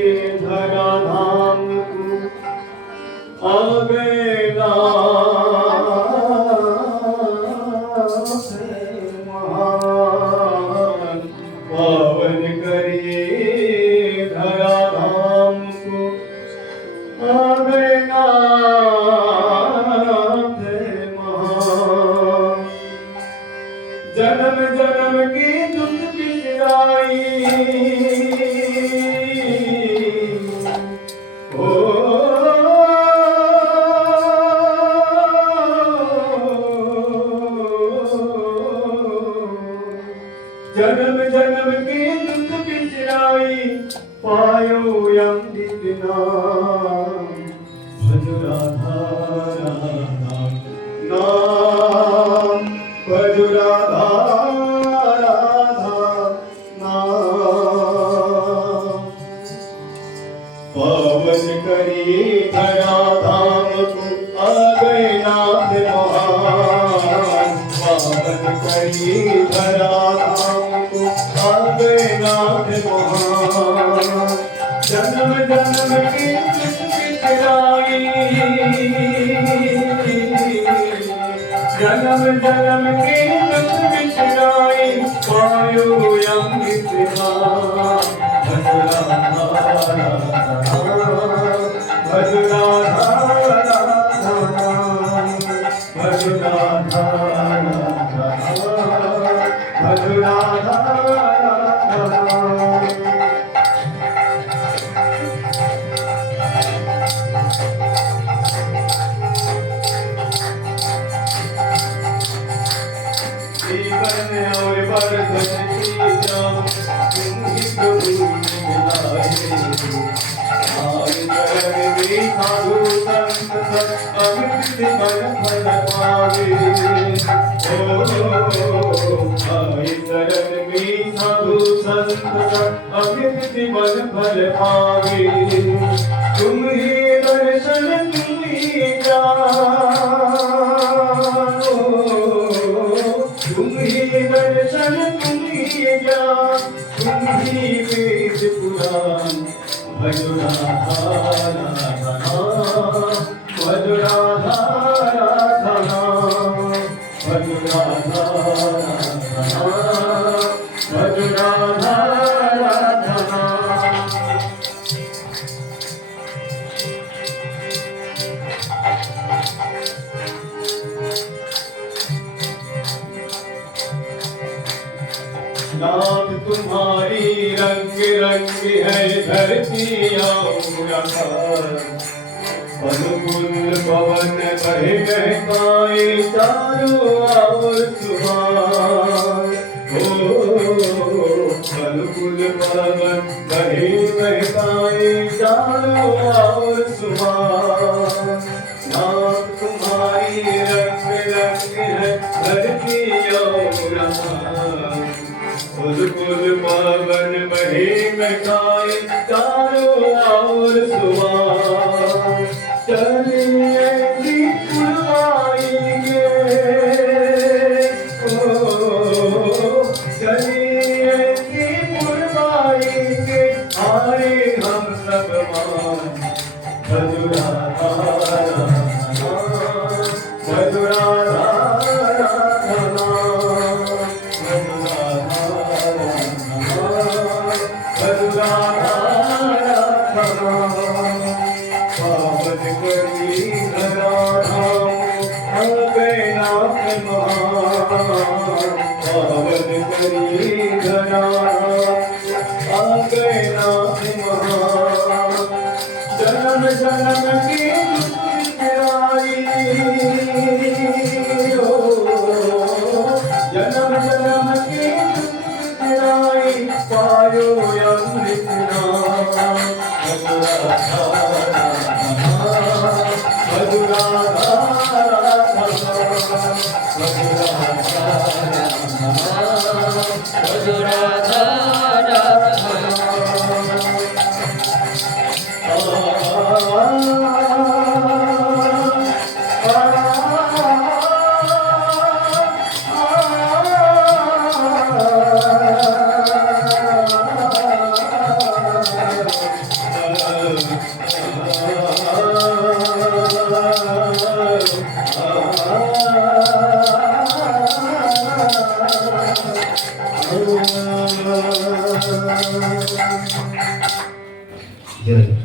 धराधाम अगला महान पावन करिए धराधाम को अगला महान जन्म जन्म की दुख बिसराई जन्म जन्म की दुख बिसराई पायो अमृत नाम भज राधा राधा नाम भज राधा राधा नाम पावन करिए धराधाम को आ गए नाथ महान पावन करिए धराधाम नाथ महान जन्म जन्म की दुख बिसराई जन्म जन्म की दुख बिसराई पायो अमृत नाम भज राधा भज राधा भज राधा भज राधा जीवन और वर्धन की जान तुम ही प्रभु मिलाए आए चरण में साधु संत सब अमृत मन फल पावे आए चरण में साधु संत सब अमृत मन फल पावे तुम ही दर्शन तुम ही ज्ञान तुम ही दर्शन तुम ही ज्ञान तुम ही वेद पुराण भज राधा राधा भज राधा राधा भज राधा राधा भज राधा राधा नाम तुम्हारी रंग रंग है धरती अनुकूल पवन बहे बहकाए चारों ओर सुहान अनुकूल पवन बहे बहकाए चारों ओर सुहान नाम तुम्हारी रंग रंग है धरती अनुकूल पवन बहे बहकाए चारों ओर सुहान चलिए पुरवाएंगे चलिए पुरवाएंगे हारे हम सब मान भज राधा भज राधा पावन करिए धराधाम अगए नाथ महान पावन करिए धराधाम अगए नाथ महान जन्म जन्म की दुख बिसराई जन्म जन्म की दुख बिसराई पायो अमृत नाम भज राधा भज राधा भज राधा जय